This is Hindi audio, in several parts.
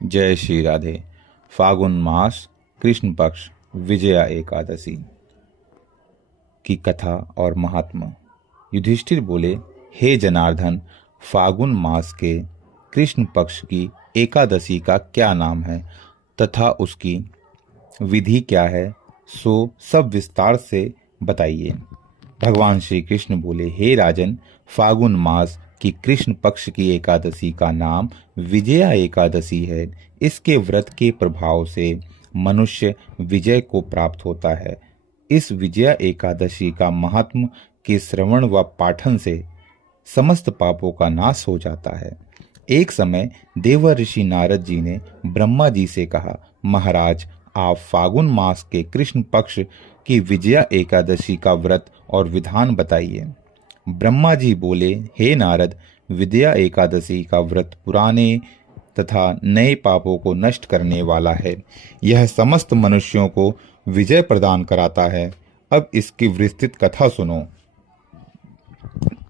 जय श्री राधे। फागुन मास कृष्ण पक्ष विजया एकादशी की कथा और महात्मा। युधिष्ठिर बोले, हे जनार्दन, फागुन मास के कृष्ण पक्ष की एकादशी का क्या नाम है तथा उसकी विधि क्या है, सो सब विस्तार से बताइए। भगवान श्री कृष्ण बोले, हे राजन, फागुन मास की कृष्ण पक्ष की एकादशी का नाम विजया एकादशी है। इसके व्रत के प्रभाव से मनुष्य विजय को प्राप्त होता है। इस विजया एकादशी का महात्म के श्रवण व पाठन से समस्त पापों का नाश हो जाता है। एक समय देवर्षि नारद जी ने ब्रह्मा जी से कहा, महाराज, आप फागुन मास के कृष्ण पक्ष की विजया एकादशी का व्रत और विधान बताइए। ब्रह्मा जी बोले, हे नारद, विजया एकादशी का व्रत पुराने तथा नए पापों को नष्ट करने वाला है। यह समस्त मनुष्यों को विजय प्रदान कराता है। अब इसकी विस्तृत कथा सुनो।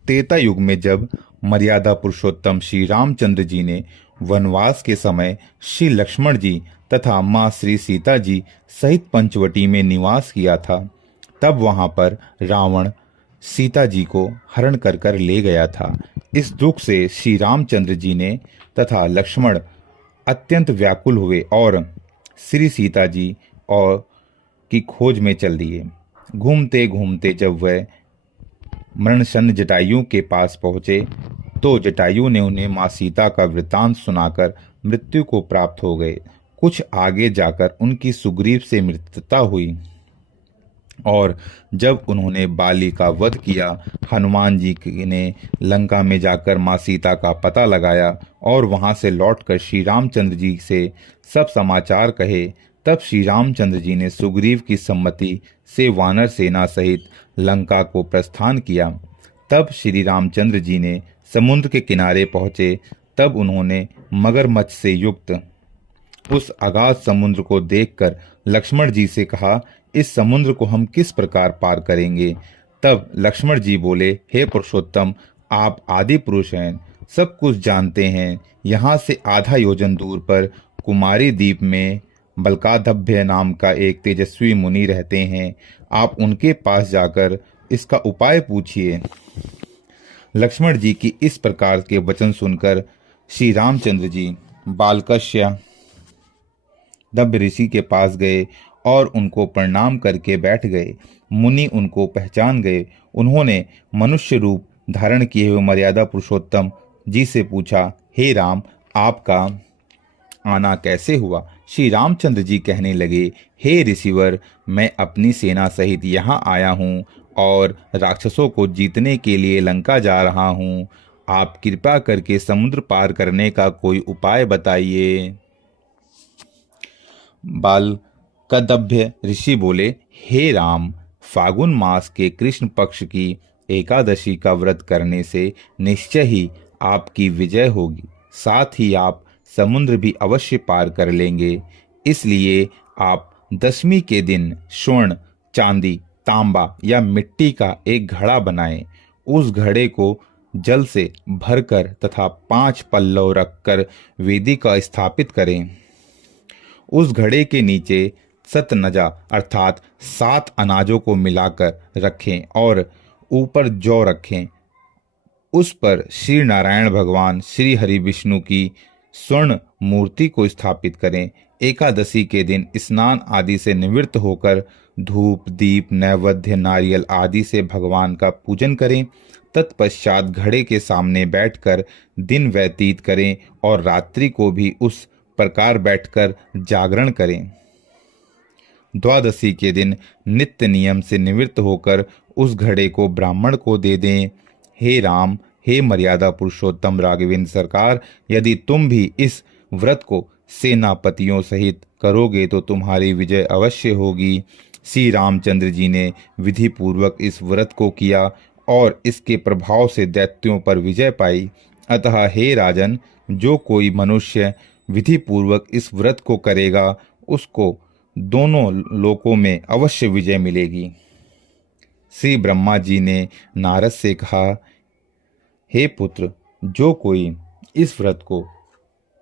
त्रेता युग में जब मर्यादा पुरुषोत्तम श्री रामचंद्र जी ने वनवास के समय श्री लक्ष्मण जी तथा माँ श्री सीता जी सहित पंचवटी में निवास किया था, तब वहां पर रावण सीता जी को हरण कर कर ले गया था। इस दुख से श्री रामचंद्र जी ने तथा लक्ष्मण अत्यंत व्याकुल हुए और श्री सीता जी और की खोज में चल दिए। घूमते घूमते जब वह मरणशन्न जटायु के पास पहुंचे तो जटायु ने उन्हें माँ सीता का वृत्तांत सुनाकर मृत्यु को प्राप्त हो गए। कुछ आगे जाकर उनकी सुग्रीव से मित्रता हुई और जब उन्होंने बाली का वध किया, हनुमान जी ने लंका में जाकर माँ सीता का पता लगाया और वहां से लौटकर श्री रामचंद्र जी से सब समाचार कहे। तब श्री रामचंद्र जी ने सुग्रीव की सम्मति से वानर सेना सहित लंका को प्रस्थान किया। तब श्री रामचंद्र जी ने समुद्र के किनारे पहुंचे। तब उन्होंने मगरमच्छ से युक्त उस अगाध समुद्र को देखकर लक्ष्मण जी से कहा, इस समुद्र को हम किस प्रकार पार करेंगे। तब लक्ष्मण जी बोले, हे पुरुषोत्तम, आप आदि पुरुष हैं, सब कुछ जानते हैं। यहाँ से आधा योजन दूर पर कुमारी द्वीप में बलकाधभ्य नाम का एक तेजस्वी मुनि रहते हैं। आप उनके पास जाकर इसका उपाय पूछिए। लक्ष्मण जी की इस प्रकार के वचन सुनकर श्री रामचंद्र जी बालकस्य दभ्य ऋषि के पास गए और उनको प्रणाम करके बैठ गए। मुनि उनको पहचान गए। उन्होंने मनुष्य रूप धारण किए हुए मर्यादा पुरुषोत्तम जी से पूछा, हे राम, आपका आना कैसे हुआ। श्री रामचंद्र जी कहने लगे, हे ऋषिवर, मैं अपनी सेना सहित यहाँ आया हूँ और राक्षसों को जीतने के लिए लंका जा रहा हूँ। आप कृपा करके समुद्र पार करने का कोई उपाय बताइए। बालकदभ्य ऋषि बोले, हे राम, फागुन मास के कृष्ण पक्ष की एकादशी का व्रत करने से निश्चय ही आपकी विजय होगी। साथ ही आप समुद्र भी अवश्य पार कर लेंगे। इसलिए आप दशमी के दिन स्वर्ण, चांदी, तांबा या मिट्टी का एक घड़ा बनाएं। उस घड़े को जल से भरकर तथा 5 पल्लव रखकर वेदी का स्थापित करें। उस घड़े के नीचे सतनजा अर्थात 7 अनाजों को मिलाकर रखें और ऊपर जौ रखें। उस पर श्री नारायण भगवान श्री हरि विष्णु की स्वर्ण मूर्ति को स्थापित करें। एकादशी के दिन स्नान आदि से निवृत्त होकर धूप, दीप, नैवेद्य, नारियल आदि से भगवान का पूजन करें। तत्पश्चात घड़े के सामने बैठकर दिन व्यतीत करें और रात्रि को भी उस प्रकार बैठकर जागरण करें। द्वादशी के दिन नित्य नियम से निवृत्त होकर उस घड़े को ब्राह्मण को दे दें। हे राम, हे मर्यादा पुरुषोत्तम राघवेंद्र सरकार, यदि तुम भी इस व्रत को सेनापतियों सहित करोगे तो तुम्हारी विजय अवश्य होगी। श्री रामचंद्र जी ने विधि पूर्वक इस व्रत को किया और इसके प्रभाव से दैत्यों पर विजय पाई। अतः हे राजन, जो कोई मनुष्य विधि पूर्वक इस व्रत को करेगा उसको दोनों लोकों में अवश्य विजय मिलेगी। श्री ब्रह्मा जी ने नारद से कहा, हे पुत्र, जो कोई इस व्रत को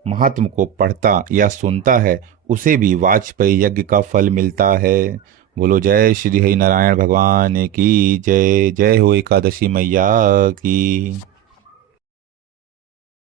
महात्म को पढ़ता या सुनता है उसे भी वाजपेयी यज्ञ का फल मिलता है। बोलो जय श्री हरि नारायण भगवान की जय। जय हो एकादशी मैया की।